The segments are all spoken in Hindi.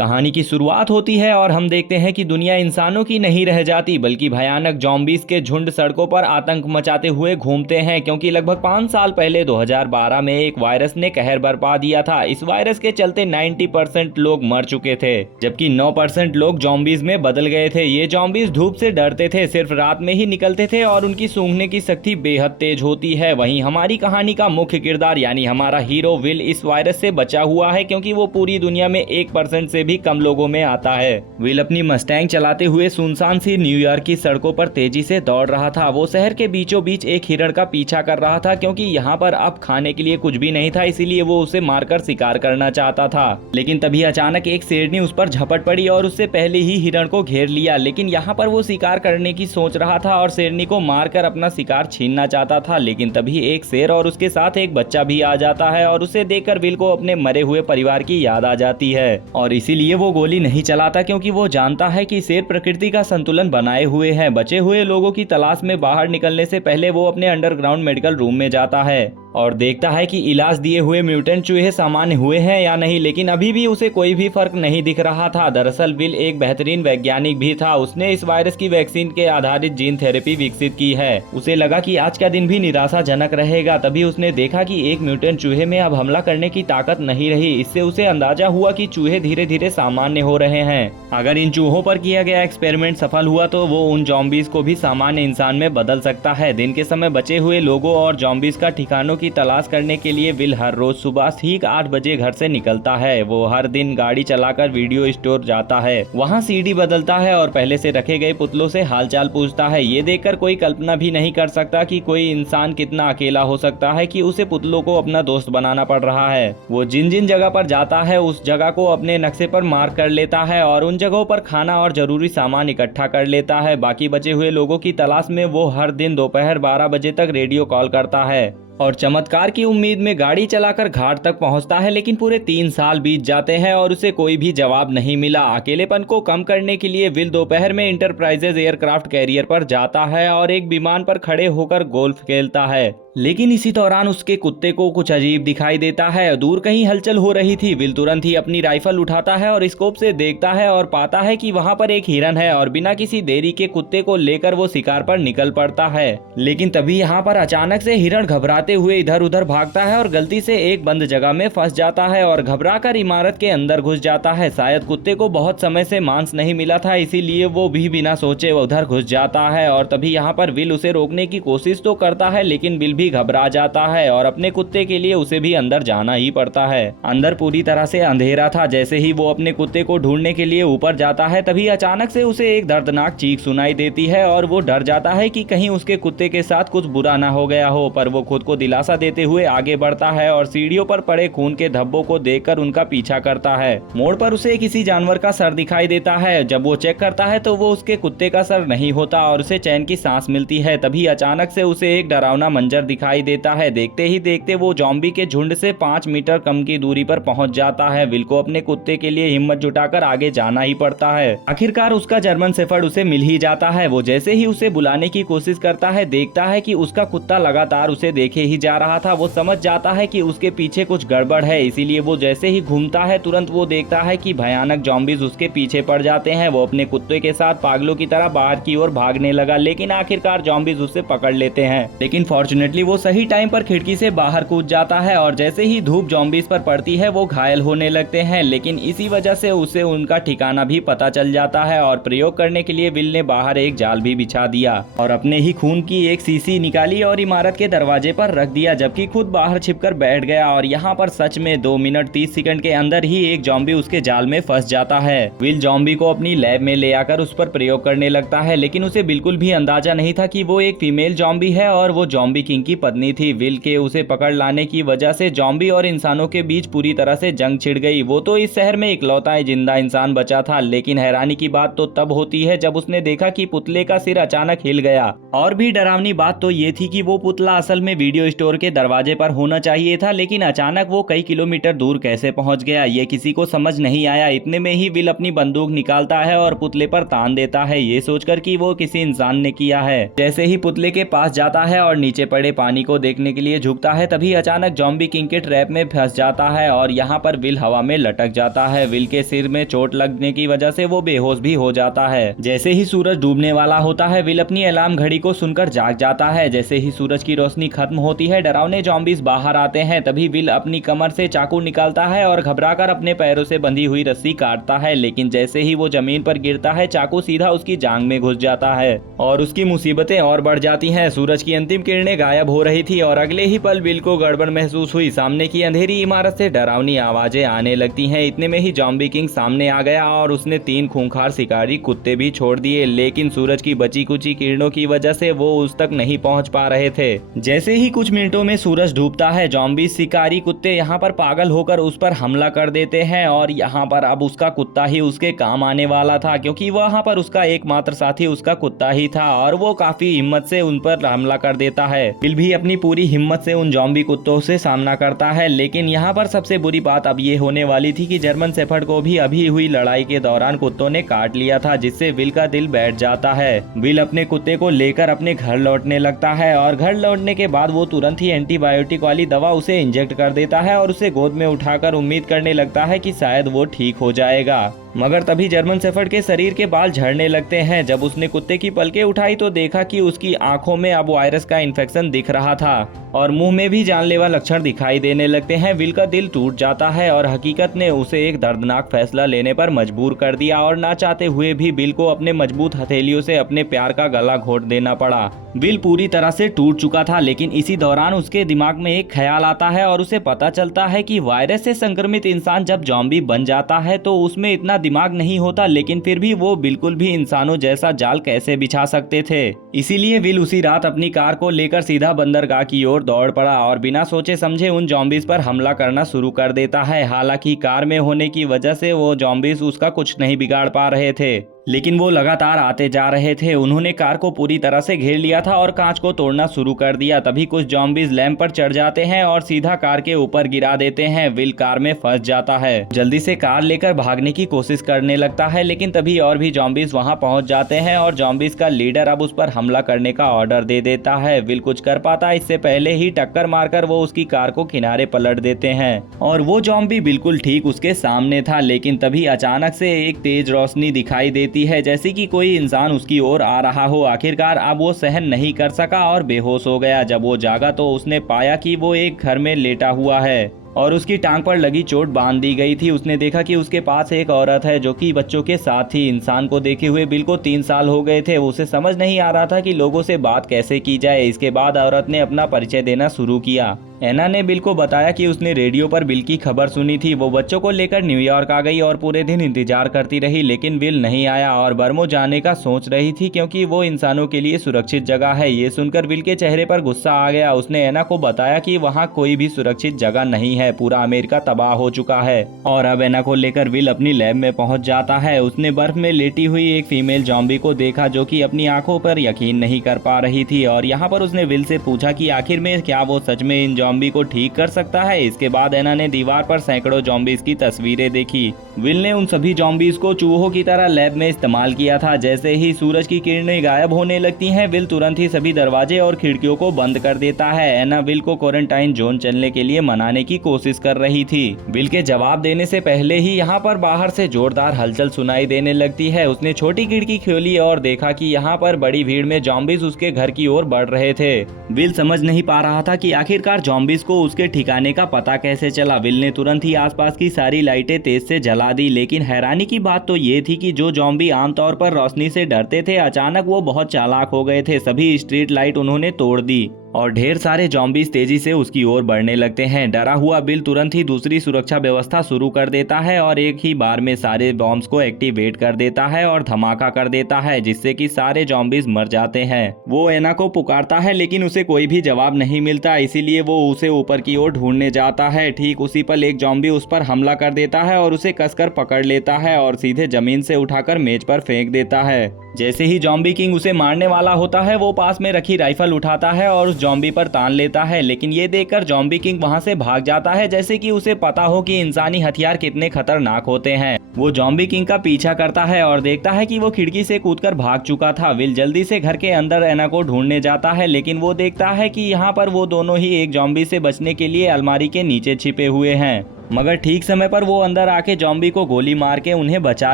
कहानी की शुरुआत होती है और हम देखते हैं कि दुनिया इंसानों की नहीं रह जाती बल्कि भयानक ज़ॉम्बीज़ के झुंड सड़कों पर आतंक मचाते हुए घूमते हैं, क्योंकि लगभग 5 साल पहले 2012 में एक वायरस ने कहर बरपा दिया था। इस वायरस के चलते 90% लोग मर चुके थे, जबकि 9% लोग ज़ॉम्बीज़ में बदल गए थे। ये ज़ॉम्बीज़ धूप से डरते थे, सिर्फ रात में ही निकलते थे और उनकी सूंघने की शक्ति बेहद तेज होती है। वहीं हमारी कहानी का मुख्य किरदार यानी हमारा हीरो विल इस वायरस से बचा हुआ है, क्योंकि वो पूरी दुनिया में 1% से भी कम लोगों में आता है। विल अपनी मस्टैंग चलाते हुए सुनसान सी न्यूयॉर्क की सड़कों पर तेजी से दौड़ रहा था। वो शहर के बीचों बीच एक हिरण का पीछा कर रहा था, क्योंकि यहाँ पर अब खाने के लिए कुछ भी नहीं था, इसीलिए वो उसे मारकर शिकार करना चाहता था। लेकिन तभी अचानक एक शेरनी उस पर झपट पड़ी और उससे पहले ही हिरण को घेर लिया। लेकिन यहाँ पर वो शिकार करने की सोच रहा था और शेरनी को मारकर अपना शिकार छीनना चाहता था। लेकिन तभी एक शेर और उसके साथ एक बच्चा भी आ जाता है और उसे देखकर विल को अपने मरे हुए परिवार की याद आ जाती है और इसीलिए वो गोली नहीं चलाता, क्योंकि वो जानता है कि शेर प्रकृति का संतुलन बनाए हुए है। बचे हुए लोगों की तलाश में बाहर निकलने से पहले वो अपने अंडरग्राउंड मेडिकल रूम में जाता है और देखता है कि इलाज दिए हुए म्यूटेंट चूहे सामान्य हुए हैं या नहीं, लेकिन अभी भी उसे कोई भी फर्क नहीं दिख रहा था। दरअसल विल एक बेहतरीन वैज्ञानिक भी था। उसने इस वायरस की वैक्सीन के आधारित जीन थेरेपी विकसित की है। उसे लगा कि आज का दिन भी निराशाजनक रहेगा। तभी उसने देखा कि एक म्यूटेंट चूहे में अब हमला करने की ताकत नहीं रही। इससे उसे अंदाजा हुआ कि चूहे धीरे धीरे सामान्य हो रहे हैं। अगर इन चूहों पर किया गया एक्सपेरिमेंट सफल हुआ तो वो उन ज़ॉम्बीज को भी सामान्य इंसान में बदल सकता है। दिन के समय बचे हुए लोगों और ज़ॉम्बीज का ठिकानों की तलाश करने के लिए विल हर रोज सुबह ठीक 8 बजे घर से निकलता है। वो हर दिन गाड़ी चलाकर वीडियो स्टोर जाता है, वहाँ सीडी बदलता है और पहले से रखे गए पुतलों से हालचाल पूछता है। ये देखकर कोई कल्पना भी नहीं कर सकता कि कोई इंसान कितना अकेला हो सकता है कि उसे पुतलों को अपना दोस्त बनाना पड़ रहा है। वो जिन जिन जगह पर जाता है उस जगह को अपने नक्शे पर मार्क कर लेता है और उन जगहों पर खाना और जरूरी सामान इकट्ठा कर लेता है। बाकी बचे हुए लोगों की तलाश में वो हर दिन दोपहर 12 बजे तक रेडियो कॉल करता है और चमत्कार की उम्मीद में गाड़ी चलाकर घाट तक पहुंचता है। लेकिन पूरे 3 साल बीत जाते हैं और उसे कोई भी जवाब नहीं मिला। अकेलेपन को कम करने के लिए विल दोपहर में इंटरप्राइजेज एयरक्राफ्ट कैरियर पर जाता है और एक विमान पर खड़े होकर गोल्फ खेलता है। लेकिन इसी दौरान उसके कुत्ते को कुछ अजीब दिखाई देता है। दूर कहीं हलचल हो रही थी। विल तुरंत ही अपनी राइफल उठाता है और स्कोप से देखता है और पाता है कि वहां पर एक हिरन है और बिना किसी देरी के कुत्ते को लेकर वो शिकार पर निकल पड़ता है। लेकिन तभी यहाँ पर अचानक से हिरन घबराते हुए इधर उधर भागता है और गलती से एक बंद जगह में फंस जाता है और घबराकर इमारत के अंदर घुस जाता है। शायद कुत्ते को बहुत समय से मांस नहीं मिला था, इसीलिए वो भी बिना सोचे उधर घुस जाता है और तभी यहाँ पर विल उसे रोकने की कोशिश तो करता है, लेकिन विल भी घबरा जाता है और अपने कुत्ते के लिए उसे भी अंदर जाना ही पड़ता है। अंदर पूरी तरह से अंधेरा था। जैसे ही वो अपने कुत्ते को ढूंढने के लिए ऊपर जाता है तभी अचानक से उसे एक दर्दनाक चीख सुनाई देती है और वो डर जाता है कि कहीं उसके कुत्ते के साथ कुछ बुरा ना हो गया हो। पर वो खुद को दिलासा देते हुए आगे बढ़ता है और सीढ़ियों पर पड़े खून के धब्बों को देखकर उनका पीछा करता है। मोड़ पर उसे किसी जानवर का सर दिखाई देता है। जब वो चेक करता है तो वो उसके कुत्ते का सर नहीं होता और उसे चैन की सांस मिलती है। तभी अचानक से उसे एक डरावना मंजर दिखाई देता है। देखते ही देखते वो ज़ॉम्बी के झुंड से 5 मीटर कम की दूरी पर पहुंच जाता है। विल को अपने कुत्ते के लिए हिम्मत जुटाकर आगे जाना ही पड़ता है। आखिरकार उसका जर्मन शेफर्ड उसे मिल ही जाता है। वो जैसे ही उसे बुलाने की कोशिश करता है देखता है कि उसका कुत्ता लगातार उसे देखे ही जा रहा था। वो समझ जाता है कि उसके पीछे कुछ गड़बड़ है, इसीलिए वो जैसे ही घूमता है तुरंत वो देखता है कि भयानक ज़ॉम्बीज उसके पीछे पड़ जाते हैं। वो अपने कुत्ते के साथ पागलों की तरह बाहर की ओर भागने लगा, लेकिन आखिरकार ज़ॉम्बीज उसे पकड़ लेते हैं। लेकिन फॉर्चुनेटली वो सही टाइम पर खिड़की से बाहर कूद जाता है और जैसे ही धूप ज़ॉम्बीज पर पड़ती है वो घायल होने लगते हैं। लेकिन इसी वजह से उसे उनका ठिकाना भी पता चल जाता है और प्रयोग करने के लिए विल ने बाहर एक जाल भी बिछा दिया और अपने ही खून की एक शीशी निकाली और इमारत के दरवाजे पर रख दिया, जबकि खुद बाहर छिपकर बैठ गया। और यहाँ पर सच में 2 मिनट 30 सेकंड के अंदर ही एक ज़ॉम्बी उसके जाल में फंस जाता है। विल ज़ॉम्बी को अपनी लैब में ले आकर उस पर प्रयोग करने लगता है, लेकिन उसे बिल्कुल भी अंदाजा नहीं था कि वो एक फीमेल ज़ॉम्बी है और वो ज़ॉम्बी किंग की पत्नी थी। विल के उसे पकड़ लाने की वजह से ज़ॉम्बी और इंसानों के बीच पूरी तरह से जंग छिड़ गई। वो तो इस शहर में इकलौता जिंदा इंसान बचा था। लेकिन हैरानी की बात तो तब होती है जब उसने देखा कि पुतले का सिर अचानक हिल गया। और भी डरावनी बात तो ये थी कि वो पुतला असल में वीडियो स्टोर के दरवाजे पर होना चाहिए था, लेकिन अचानक वो कई किलोमीटर दूर कैसे पहुंच गया ये किसी को समझ नहीं आया। इतने में ही विल अपनी बंदूक निकालता है और पुतले पर तान देता है, ये सोचकर कि वो किसी इंसान ने किया है। जैसे ही पुतले के पास जाता है और नीचे पड़े पानी को देखने के लिए झुकता है, तभी अचानक जॉम्बी किंग के ट्रैप में फंस जाता है और यहाँ पर विल हवा में लटक जाता है। विल के सिर में चोट लगने की वजह से वो बेहोश भी हो जाता है। जैसे ही सूरज डूबने वाला होता है, विल अपनी अलार्म घड़ी को सुनकर जाग जाता है। जैसे ही सूरज की रोशनी खत्म होती है, डरावने जॉम्बीज बाहर आते हैं। तभी विल अपनी कमर से चाकू निकालता है और घबराकर अपने पैरों से बंधी हुई रस्सी काटता है, लेकिन जैसे ही वो जमीन पर गिरता है, चाकू सीधा उसकी जांघ में घुस जाता है और उसकी मुसीबतें और बढ़ जाती हैं। सूरज की अंतिम किरणें गायब हो रही थी और अगले ही पल विल को गड़बड़ महसूस हुई। सामने की अंधेरी इमारत से डरावनी आवाजें आने लगती हैं। इतने में ही जॉम्बी किंग सामने आ गया और उसने 3 खूंखार शिकारी कुत्ते भी छोड़ दिए, लेकिन सूरज की बची कुची किरणों की वजह से वो उस तक नहीं पहुंच पा रहे थे। जैसे ही कुछ मिनटों में सूरज डूबता है, जॉम्बी शिकारी कुत्ते यहाँ पर पागल होकर उस पर हमला कर देते हैं और यहाँ पर अब उसका कुत्ता ही उसके काम आने वाला था, क्योंकि वहाँ पर उसका एकमात्र साथी उसका कुत्ता ही था और वो काफी हिम्मत से उन पर हमला कर देता है। विल भी अपनी पूरी हिम्मत से उन जॉम्बी कुत्तों से सामना करता है, लेकिन यहाँ पर सबसे बुरी बात अब ये होने वाली थी कि जर्मन शेफर्ड को भी अभी हुई लड़ाई के दौरान कुत्तों ने काट लिया था, जिससे विल का दिल बैठ जाता है। विल अपने कुत्ते को लेकर अपने घर लौटने लगता है और घर लौटने के बाद वो तुरंत ही एंटीबायोटिक वाली दवा उसे इंजेक्ट कर देता है और उसे गोद में उठाकर उम्मीद करने लगता है कि शायद वो ठीक हो जाएगा। मगर तभी जर्मन शेफर्ड के शरीर के बाल झड़ने लगते हैं। जब उसने कुत्ते की पलकें उठाई तो देखा कि उसकी आंखों में अब वायरस का इन्फेक्शन दिख रहा था और मुंह में भी जानलेवा लक्षण दिखाई देने लगते हैं। विल का दिल टूट जाता है और हकीकत ने उसे एक दर्दनाक फैसला लेने पर मजबूर कर दिया और ना चाहते हुए भी विल को अपने मजबूत हथेलियों से अपने प्यार का गला घोंट देना पड़ा। विल पूरी तरह से टूट चुका था, लेकिन इसी दौरान उसके दिमाग में एक ख्याल आता है और उसे पता चलता है कि वायरस से संक्रमित इंसान जब जॉम्बी बन जाता है तो उसमें इतना दिमाग नहीं होता, लेकिन फिर भी वो बिल्कुल भी इंसानों जैसा जाल कैसे बिछा सकते थे। इसीलिए विल उसी रात अपनी कार को लेकर सीधा बंदरगाह की ओर दौड़ पड़ा और बिना सोचे समझे उन जॉम्बीज पर हमला करना शुरू कर देता है। हालांकि कार में होने की वजह से वो जॉम्बीज उसका कुछ नहीं बिगाड़ पा रहे थे, लेकिन वो लगातार आते जा रहे थे। उन्होंने कार को पूरी तरह से घेर लिया था और कांच को तोड़ना शुरू कर दिया। तभी कुछ जॉम्बीज लैंप पर चढ़ जाते हैं और सीधा कार के ऊपर गिरा देते हैं। विल कार में फंस जाता है, जल्दी से कार लेकर भागने की कोशिश करने लगता है, लेकिन तभी और भी जॉम्बीज वहां पहुंच जाते हैं और जॉम्बीज का लीडर अब उस पर हमला करने का ऑर्डर दे देता है। विल कुछ कर पाता इससे पहले ही टक्कर मारकर वो उसकी कार को किनारे पलट देते हैं और वो जॉम्बी बिल्कुल ठीक उसके सामने था। लेकिन तभी अचानक से एक तेज रोशनी दिखाई देती है, जैसे कि कोई इंसान उसकी ओर आ रहा हो। आखिरकार अब वो सहन नहीं कर सका और बेहोश हो गया। जब वो जागा तो उसने पाया कि वो एक घर में लेटा हुआ है और उसकी टांग पर लगी चोट बांध दी गई थी। उसने देखा कि उसके पास एक औरत है जो कि बच्चों के साथ थी। इंसान को देखे हुए बिल को 3 साल हो गए थे। उसे समझ नहीं आ रहा था कि लोगों से बात कैसे की जाए। इसके बाद औरत ने अपना परिचय देना शुरू किया। एना ने बिल को बताया कि उसने रेडियो पर बिल की खबर सुनी थी। वो बच्चों को लेकर न्यूयॉर्क आ गई और पूरे दिन इंतजार करती रही, लेकिन बिल नहीं आया और बर्मो जाने का सोच रही थी क्योंकि वो इंसानों के लिए सुरक्षित जगह है। ये सुनकर बिल के चेहरे पर गुस्सा आ गया। उसने एना को बताया कि वहाँ कोई भी सुरक्षित जगह नहीं है, पूरा अमेरिका तबाह हो चुका है। और अब एना को लेकर बिल अपनी लैब में पहुंच जाता है। उसने बर्फ में लेटी हुई एक फीमेल जॉम्बी को देखा जो कि अपनी आंखों पर यकीन नहीं कर पा रही थी और यहाँ पर उसने विल से पूछा कि आखिर में क्या वो सच में इन जॉम्बी को ठीक कर सकता है। इसके बाद एना ने दीवार पर सैकड़ों जॉम्बीज की तस्वीरें देखी। विल ने उन सभी जॉम्बीज को चूहों की तरह लैब में इस्तेमाल किया था। जैसे ही सूरज की किरणें गायब होने लगती हैं, विल तुरंत ही सभी दरवाजे और खिड़कियों को बंद कर देता है। एना विल को क्वारंटाइन जोन चलने के लिए मनाने की कोशिश कर रही थी। विल के जवाब देने से पहले ही यहाँ पर बाहर से जोरदार हलचल सुनाई देने लगती है। उसने छोटी खिड़की खोली और देखा कि यहाँ पर बड़ी भीड़ में जॉम्बीज उसके घर की ओर बढ़ रहे थे। विल समझ नहीं पा रहा था कि आखिरकार जॉम्बीज को उसके ठिकाने का पता कैसे चला। विल ने तुरंत ही आसपास की सारी लाइटें तेज से जला दी, लेकिन हैरानी की बात तो ये थी कि जो जॉम्बी आमतौर पर रोशनी से डरते थे, अचानक वो बहुत चालाक हो गए थे। सभी स्ट्रीट लाइट उन्होंने तोड़ दी और ढेर सारे जॉम्बीज तेजी से उसकी ओर बढ़ने लगते हैं। डरा हुआ बिल तुरंत ही दूसरी सुरक्षा व्यवस्था शुरू कर देता है और एक ही बार में सारे बॉम्ब्स को एक्टिवेट कर देता है और धमाका कर देता है, जिससे कि सारे जॉम्बीज मर जाते हैं। वो एना को पुकारता है लेकिन उसे कोई भी जवाब नहीं मिलता, इसीलिए वो उसे ऊपर की ओर ढूंढने जाता है। ठीक उसी पल एक जॉम्बी उस पर हमला कर देता है और उसे कसकर पकड़ लेता है और सीधे जमीन से उठाकर मेज पर फेंक देता है। जैसे ही जॉम्बी किंग उसे मारने वाला होता है, वो पास में रखी राइफल उठाता है और उस जॉम्बी पर तान लेता है, लेकिन ये देखकर जॉम्बी किंग वहां से भाग जाता है, जैसे कि उसे पता हो कि इंसानी हथियार कितने खतरनाक होते हैं। वो जॉम्बी किंग का पीछा करता है और देखता है कि वो खिड़की से कूदकर भाग चुका था। विल जल्दी से घर के अंदर एना को ढूंढने जाता है, लेकिन वो देखता है कि यहाँ पर वो दोनों ही एक जॉम्बी से बचने के लिए अलमारी के नीचे छिपे हुए हैं। मगर ठीक समय पर वो अंदर आके जॉम्बी को गोली मार के उन्हें बचा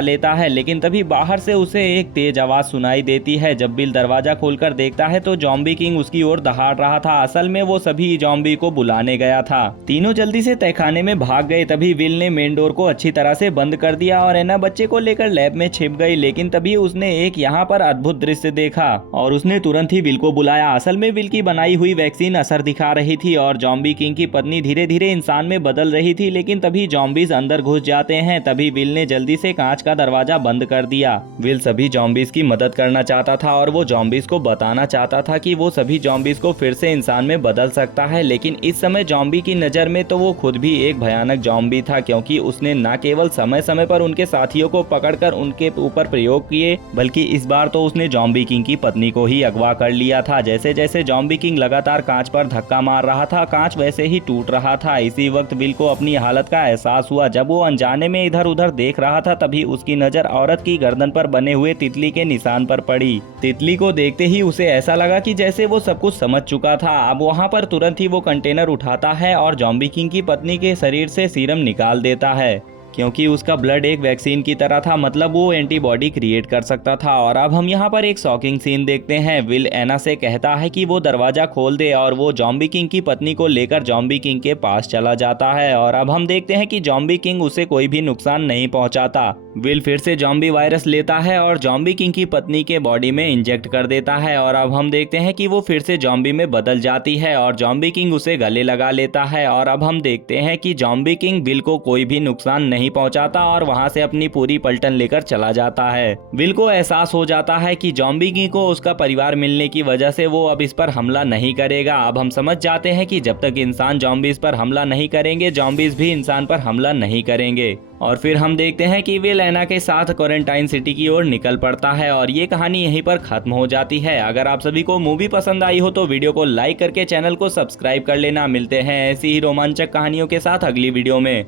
लेता है, लेकिन तभी बाहर से उसे एक तेज आवाज सुनाई देती है। जब बिल दरवाजा खोलकर देखता है तो जॉम्बी किंग उसकी ओर दहाड़ रहा था। असल में वो सभी जॉम्बी को बुलाने गया था। तीनों जल्दी से तहखाने में भाग गए। तभी विल ने मेन डोर को अच्छी तरह से बंद कर दिया और एना बच्चे को लेकर लैब में छिप गई, लेकिन तभी उसने एक यहाँ पर अद्भुत दृश्य देखा और उसने तुरंत ही विल को बुलाया। असल में विल की बनाई हुई वैक्सीन असर दिखा रही थी और जॉम्बी किंग की पत्नी धीरे धीरे इंसान में बदल रही थी, लेकिन तभी जॉम्बीज अंदर घुस जाते हैं। तभी विल ने जल्दी से कांच का दरवाजा बंद कर दिया। विल सभी जॉम्बीज की मदद करना चाहता था और वो जॉम्बीज को बताना चाहता था कि वो सभी जॉम्बीज को फिर से इंसान में बदल सकता है, लेकिन इस समय जॉम्बी की नजर में तो वो खुद भी एक भयानक जॉम्बी था, क्योंकि उसने न केवल समय समय पर उनके साथियों को पकड़कर उनके ऊपर प्रयोग किए, बल्कि इस बार तो उसने जॉम्बी किंग की पत्नी को ही अगवा कर लिया था। जैसे जैसे जॉम्बी किंग लगातार कांच पर धक्का मार रहा था, कांच वैसे ही टूट रहा था। इसी वक्त विल को अपनी हालत का एहसास हुआ। जब वो अनजाने में इधर उधर देख रहा था, तभी उसकी नजर औरत की गर्दन पर बने हुए तितली के निशान पर पड़ी। तितली को देखते ही उसे ऐसा लगा कि जैसे वो सब कुछ समझ चुका था। अब वहां पर तुरंत ही वो कंटेनर उठाता है और जॉम्बी किंग की पत्नी के शरीर से सीरम निकाल देता है, क्योंकि उसका ब्लड एक वैक्सीन की तरह था, मतलब वो एंटीबॉडी क्रिएट कर सकता था। और अब हम यहाँ पर एक शॉकिंग सीन देखते हैं। विल एना से कहता है कि वो दरवाजा खोल दे और वो जॉम्बी किंग की पत्नी को लेकर जॉम्बी किंग के पास चला जाता है। और अब हम देखते हैं कि जॉम्बी किंग उसे कोई भी नुकसान नहीं पहुंचाता। विल फिर से जॉम्बी वायरस लेता है और जॉम्बी किंग की पत्नी के बॉडी में इंजेक्ट कर देता है। और अब हम देखते हैं कि वो फिर से जॉम्बी में बदल जाती है और जॉम्बी किंग उसे गले लगा लेता है। और अब हम देखते हैं कि जॉम्बी किंग विल को कोई भी नुकसान नहीं पहुंचाता और वहां से अपनी पूरी पलटन लेकर चला जाता है। विल को एहसास हो जाता है कि जॉम्बी किंग को उसका परिवार मिलने की वजह से वो अब इस पर हमला नहीं करेगा। अब हम समझ जाते हैं कि जब तक इंसान जॉम्बीज पर हमला नहीं करेंगे, जॉम्बीज भी इंसान पर हमला नहीं करेंगे। और फिर हम देखते हैं कि विल एना के साथ क्वारंटाइन सिटी की ओर निकल पड़ता है और ये कहानी यहीं पर खत्म हो जाती है। अगर आप सभी को मूवी पसंद आई हो तो वीडियो को लाइक करके चैनल को सब्सक्राइब कर लेना। मिलते हैं ऐसी ही रोमांचक कहानियों के साथ अगली वीडियो में।